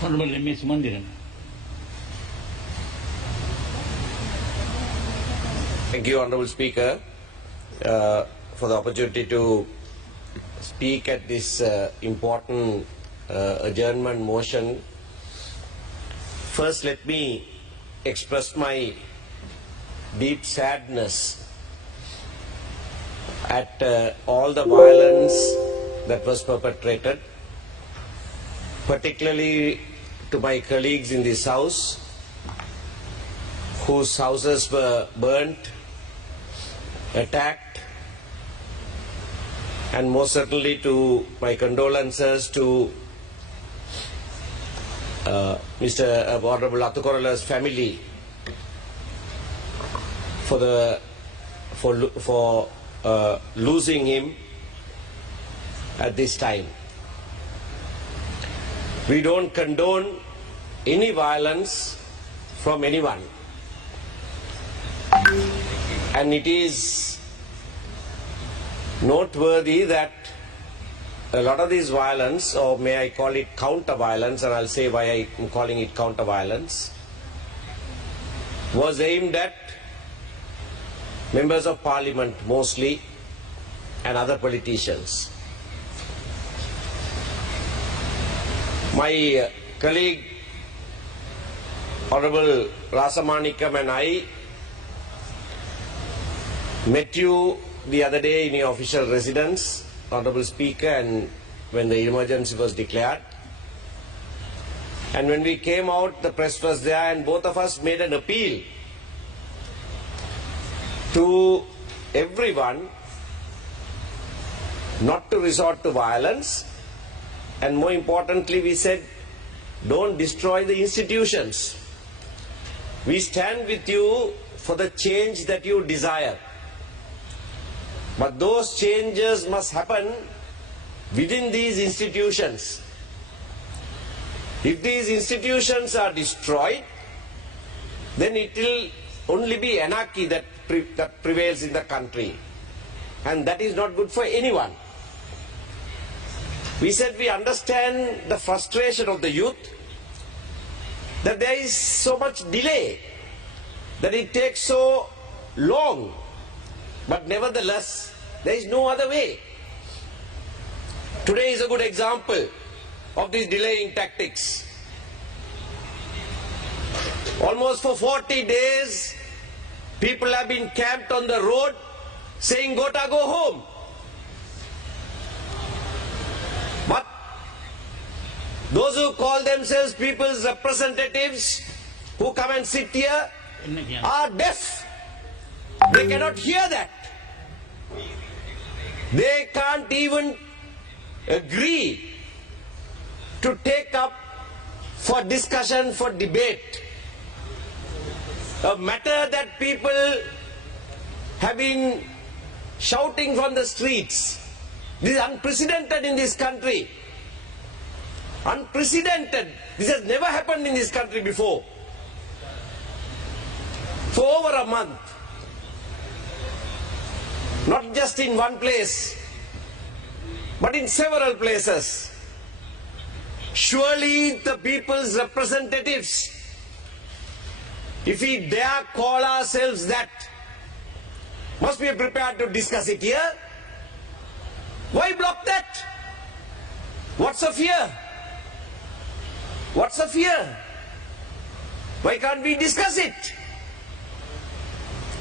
Honorable MP Sumanthiran. Thank you, Honorable Speaker, for the opportunity to speak at this important adjournment motion. First, let me express my deep sadness at all the violence that was perpetrated, particularly to my colleagues in this House, whose houses were burnt, attacked, and most certainly to my condolences to Mr. Honorable Athukorala's family for losing him at this time. We don't condone any violence from anyone, and it is noteworthy that a lot of this violence, or may I call it counter-violence, and I'll say why I am calling it counter-violence, was aimed at members of parliament mostly and other politicians. My colleague Honorable Rasamanikam and I met you the other day in your official residence, Honorable Speaker, and when the emergency was declared. And when we came out, the press was there, and both of us made an appeal to everyone not to resort to violence, and more importantly we said, don't destroy the institutions. We stand with you for the change that you desire, but those changes must happen within these institutions. If these institutions are destroyed, then it will only be anarchy that prevails in the country, and that is not good for anyone. We said we understand the frustration of the youth, that there is so much delay, that it takes so long, but nevertheless there is no other way. Today is a good example of these delaying tactics. Almost for 40 days people have been camped on the road saying Gota, go home. But those who call themselves people's representatives, who come and sit here, are deaf. They cannot hear that. They can't even agree to take up for discussion, for debate, a matter that people have been shouting from the streets. This is unprecedented in this country. Unprecedented. This has never happened in this country before. For over a month. Not just in one place, but in several places. Surely the people's representatives, if we dare call ourselves that, must be prepared to discuss it here. Why block that? What's the fear? What's the fear? Why can't we discuss it?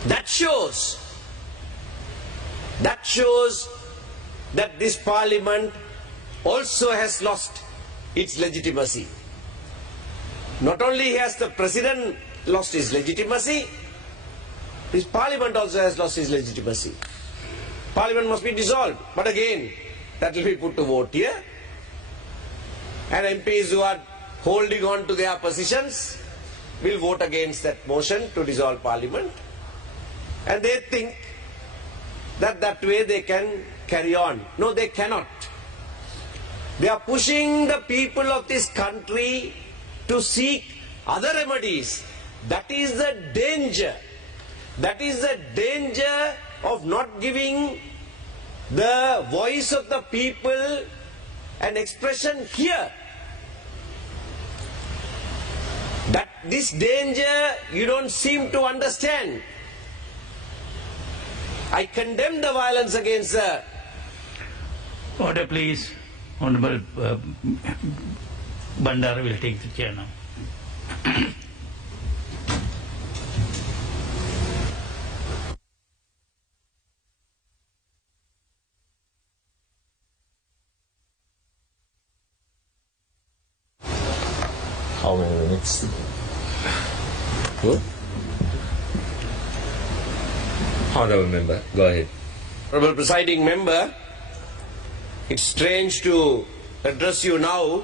That shows that this parliament also has lost its legitimacy. Not only has the president lost his legitimacy, this parliament also has lost its legitimacy. Parliament must be dissolved. But again, that will be put to vote here. And MPs who are holding on to their positions will vote against that motion to dissolve parliament. And they think that that way they can carry on. No, they cannot. They are pushing the people of this country to seek other remedies. That is the danger. That is the danger of not giving the voice of the people an expression here. this danger you don't seem to understand. I condemn the violence against the... Order, please. Honorable Bandara will take the chair now. How many minutes? Good. Honorable member, go ahead. Honorable Presiding Member, it's strange to address you now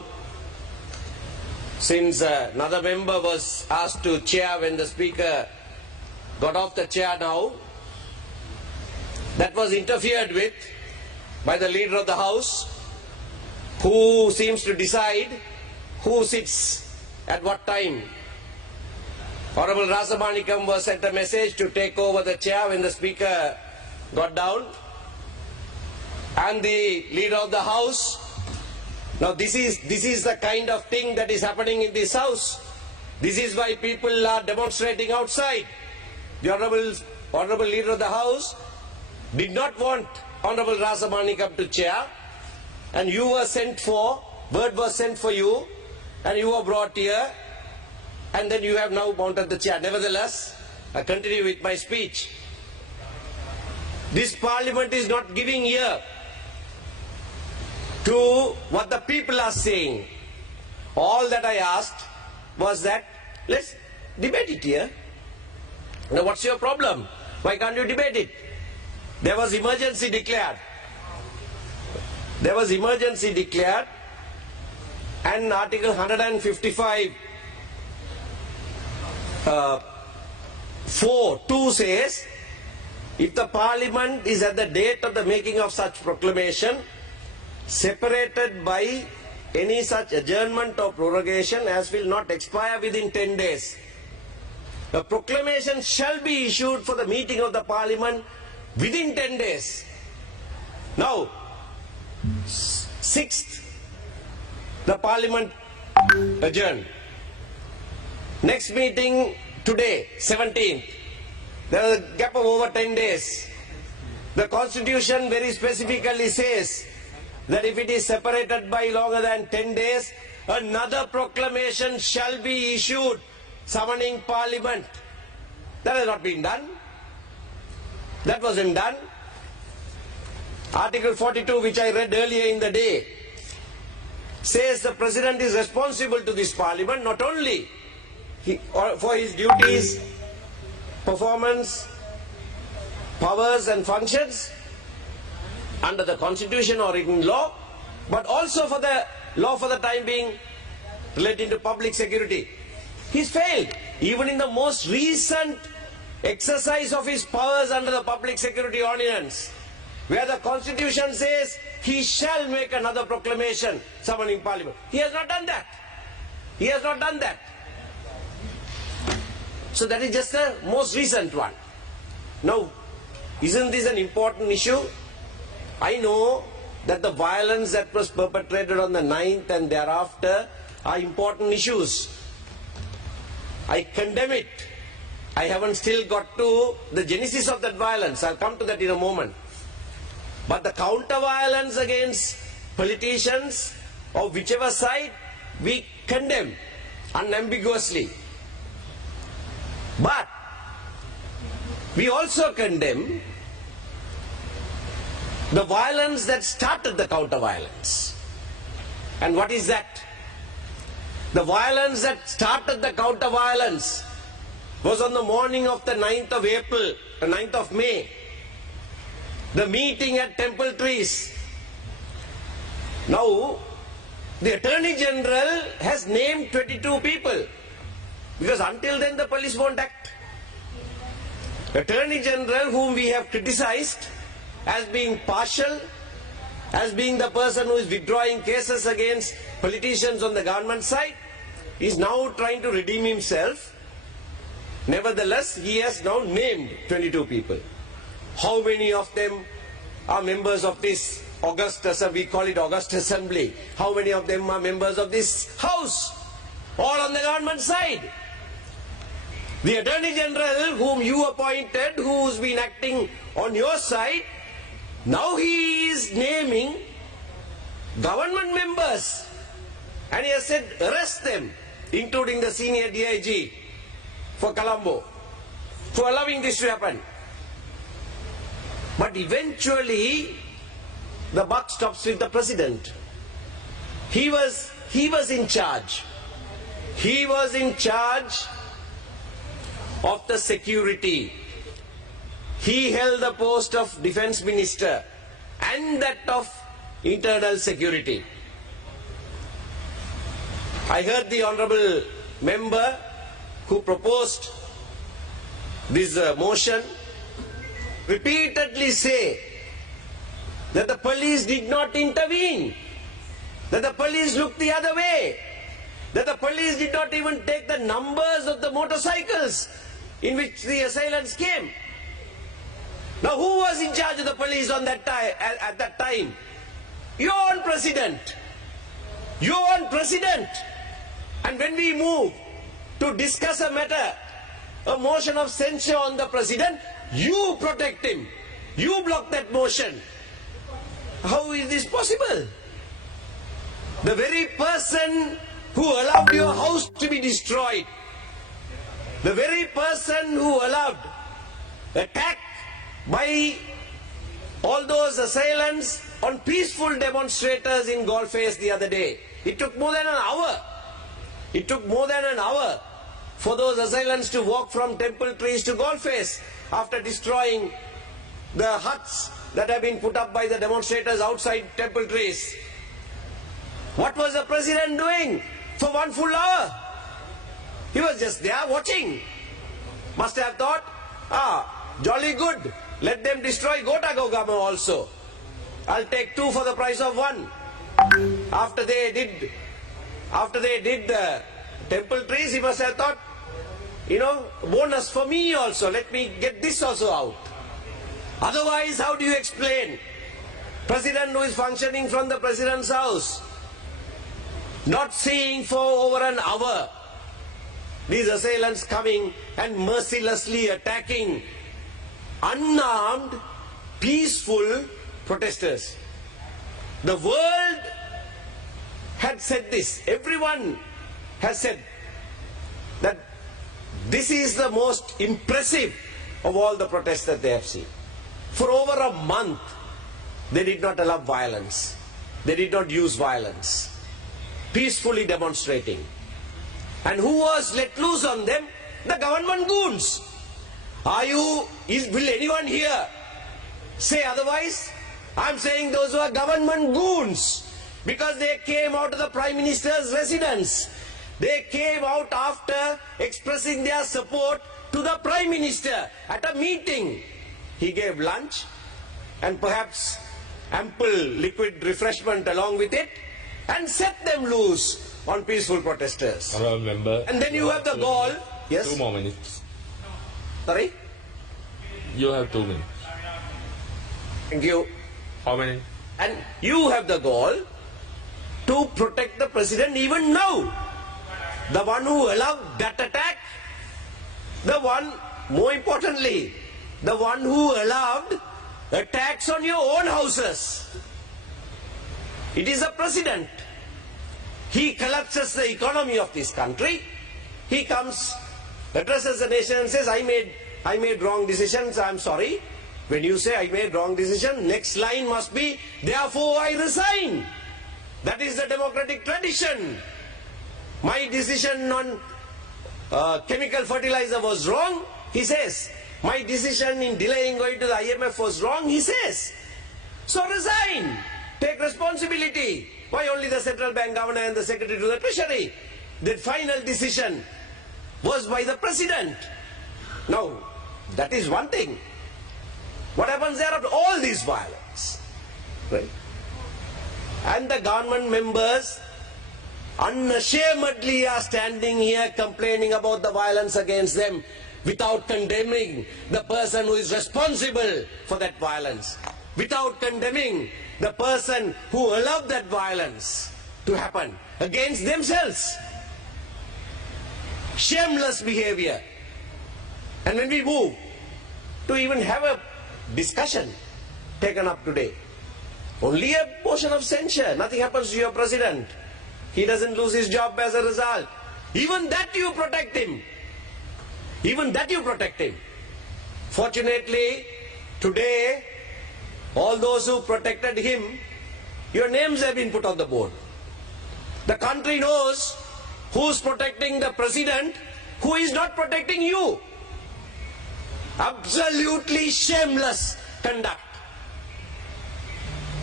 since another member was asked to chair when the Speaker got off the chair now. That was interfered with by the Leader of the House, who seems to decide who sits at what time. Honorable Rasamanikam was sent a message to take over the chair when the Speaker got down. And the Leader of the House, now this is the kind of thing that is happening in this House. This is why people are demonstrating outside. The Honorable Leader of the House did not want Honorable Rasamanikam to chair, and you were sent for, word was sent for you, and you were brought here, and then you have now mounted the chair. Nevertheless, I continue with my speech. This Parliament is not giving ear to what the people are saying. All that I asked was that, let's debate it here. Now what's your problem? Why can't you debate it? There was emergency declared. There was emergency declared, and Article 155 4(2) says, if the Parliament is at the date of the making of such proclamation separated by any such adjournment or prorogation as will not expire within 10 days, the proclamation shall be issued for the meeting of the Parliament within 10 days. Now, 6th, the Parliament adjourned. Next meeting today, 17th. There is a gap of over 10 days. The Constitution very specifically says that if it is separated by longer than 10 days, another proclamation shall be issued summoning Parliament. That has not been done. That wasn't done. Article 42, which I read earlier in the day, says the President is responsible to this Parliament not only for his duties, performance, powers and functions under the Constitution or in law, but also for the law for the time being relating to public security. He's failed. Even in the most recent exercise of his powers under the Public Security Ordinance, where the Constitution says he shall make another proclamation summoning Parliament. He has not done that. He has not done that. So that is just the most recent one. Now, isn't this an important issue? I know that the violence that was perpetrated on the 9th and thereafter are important issues. I condemn it. I haven't still got to the genesis of that violence. I'll come to that in a moment. But the counter-violence against politicians of whichever side, we condemn unambiguously. But we also condemn the violence that started the counter-violence. And what is that? The violence that started the counter-violence was on the morning of the 9th of April, the 9th of May. The meeting at Temple Trees. Now, the Attorney General has named 22 people, because until then the police won't act. Attorney General, whom we have criticized as being partial, as being the person who is withdrawing cases against politicians on the government side, is now trying to redeem himself. Nevertheless, he has now named 22 people. How many of them are members of this August Assembly? We call it August Assembly. How many of them are members of this House? All on the government side. The Attorney General whom you appointed, who's been acting on your side, now he is naming government members. And he has said arrest them, including the senior DIG for Colombo, for allowing this to happen. But eventually, the buck stops with the President. He was in charge. He was in charge of the security. He held the post of Defence Minister and that of Internal Security. I heard the Honourable Member who proposed this motion repeatedly say that the police did not intervene, that the police looked the other way, that the police did not even take the numbers of the motorcycles in which the assailants came. Now who was in charge of the police on that at that time? Your own President. Your own President. And when we move to discuss a matter, a motion of censure on the President, you protect him. You block that motion. How is this possible? The very person who allowed your house to be destroyed, the very person who allowed attack by all those assailants on peaceful demonstrators in Golface the other day. It took more than an hour. It took more than an hour for those assailants to walk from Temple Trees to Golface after destroying the huts that have been put up by the demonstrators outside Temple Trees. What was the President doing for 1 full hour? He was just there watching. Must have thought, jolly good, let them destroy Gotagogama also. I'll take 2 for the price of 1. After they did the Temple Trees, he must have thought, bonus for me also, let me get this also out. Otherwise, how do you explain President who is functioning from the President's house, not seeing for over an hour these assailants coming and mercilessly attacking unarmed, peaceful protesters? The world had said this. Everyone has said that this is the most impressive of all the protests that they have seen. For over a month, they did not allow violence. They did not use violence. Peacefully demonstrating. And who was let loose on them? The government goons. Will anyone here say otherwise? I'm saying those who are government goons, because they came out of the Prime Minister's residence. They came out after expressing their support to the Prime Minister at a meeting. He gave lunch and perhaps ample liquid refreshment along with it and set them loose on peaceful protesters. Honourable Member. And then you have the gall. Yes? 2 more minutes. Sorry? You have 2 minutes. Thank you. How many? And you have the gall to protect the President even now. The one who allowed that attack, the one, more importantly, the one who allowed attacks on your own houses. It is the President. He collapses the economy of this country. He comes, addresses the nation and says, I made wrong decisions, I'm sorry. When you say I made wrong decision, next line must be, therefore I resign. That is the democratic tradition. My decision on chemical fertilizer was wrong, he says. My decision in delaying going to the IMF was wrong, he says. So resign. Take responsibility. Why only the central bank governor and the secretary to the treasury? The final decision was by the President. Now, that is one thing. What happens there after all this violence? Right? And the government members unashamedly are standing here complaining about the violence against them without condemning the person who is responsible for that violence, without condemning the person who allowed that violence to happen against themselves. Shameless behavior. And when we move to even have a discussion taken up today, only a motion of censure, nothing happens to your president. He doesn't lose his job as a result. Even that you protect him. Even that you protect him. Fortunately, today, all those who protected him, your names have been put on the board. The country knows who's protecting the president, who is not protecting you. Absolutely shameless conduct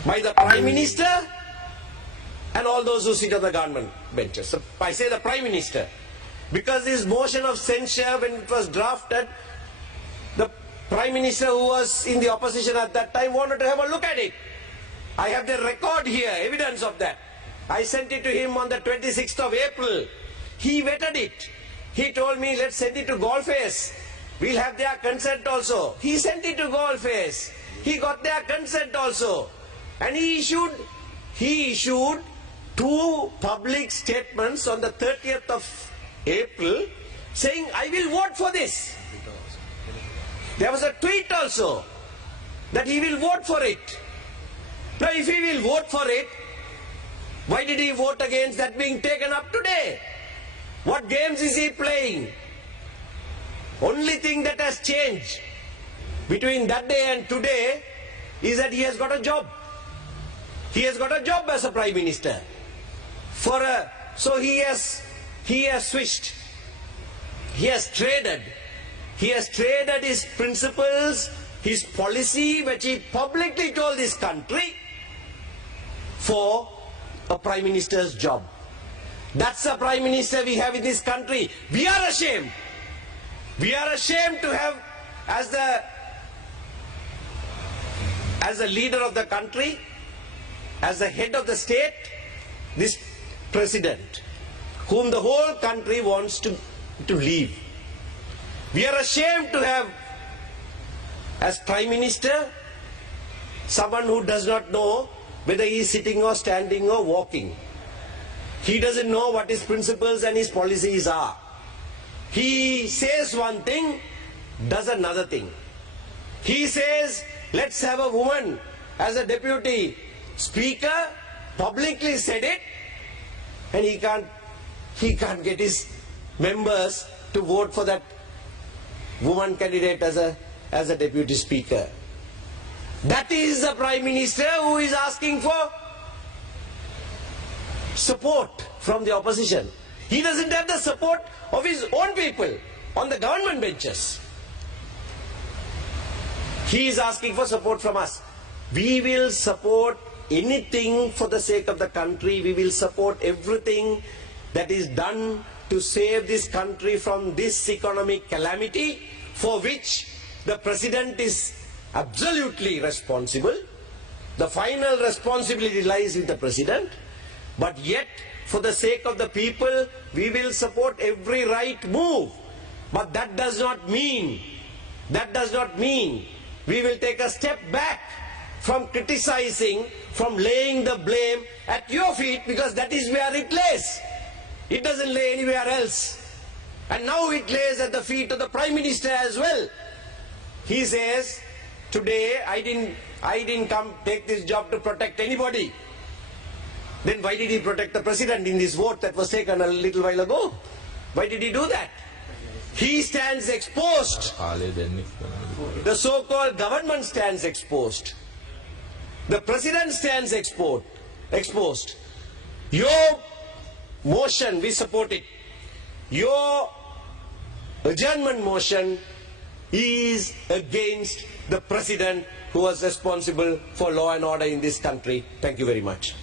by the Prime Minister and all those who sit on the government benches. So I say the Prime Minister, because this motion of censure, when it was drafted, the Prime Minister, who was in the opposition at that time, wanted to have a look at it. I have the record here, evidence of that. I sent it to him on the 26th of April. He vetted it. He told me, let's send it to Golface. We'll have their consent also. He sent it to Golface. He got their consent also. And he issued two public statements on the 30th of April saying, I will vote for this. There was a tweet also that he will vote for it. Now if he will vote for it, why did he vote against that being taken up today? What games is he playing? Only thing that has changed between that day and today is that he has got a job. He has got a job as a Prime Minister. So he has switched. He has traded. He has traded his principles, his policy, which he publicly told this country, for a Prime Minister's job. That's the Prime Minister we have in this country. We are ashamed. We are ashamed to have as the leader of the country, as the head of the state, this president, whom the whole country wants to leave. We are ashamed to have as Prime Minister someone who does not know whether he is sitting or standing or walking. He doesn't know what his principles and his policies are. He says one thing, does another thing. He says, let's have a woman as a deputy speaker, publicly said it, and he can't get his members to vote for that woman candidate as a deputy speaker. That is the Prime Minister who is asking for support from the opposition. He doesn't have the support of his own people on the government benches. He is asking for support from us. We will support anything for the sake of the country. We will support everything that is done to save this country from this economic calamity, for which the President is absolutely responsible. The final responsibility lies with the President. But yet, for the sake of the people, we will support every right move. But that does not mean we will take a step back from criticizing, from laying the blame at your feet, because that is where it lays. It doesn't lay anywhere else. And now it lays at the feet of the Prime Minister as well. He says, today I didn't come take this job to protect anybody. Then why did he protect the President in this vote that was taken a little while ago? Why did he do that? He stands exposed. The so-called government stands exposed. The President stands exposed. Your motion, we support it. Your adjournment motion is against the President, who was responsible for law and order in this country. Thank you very much.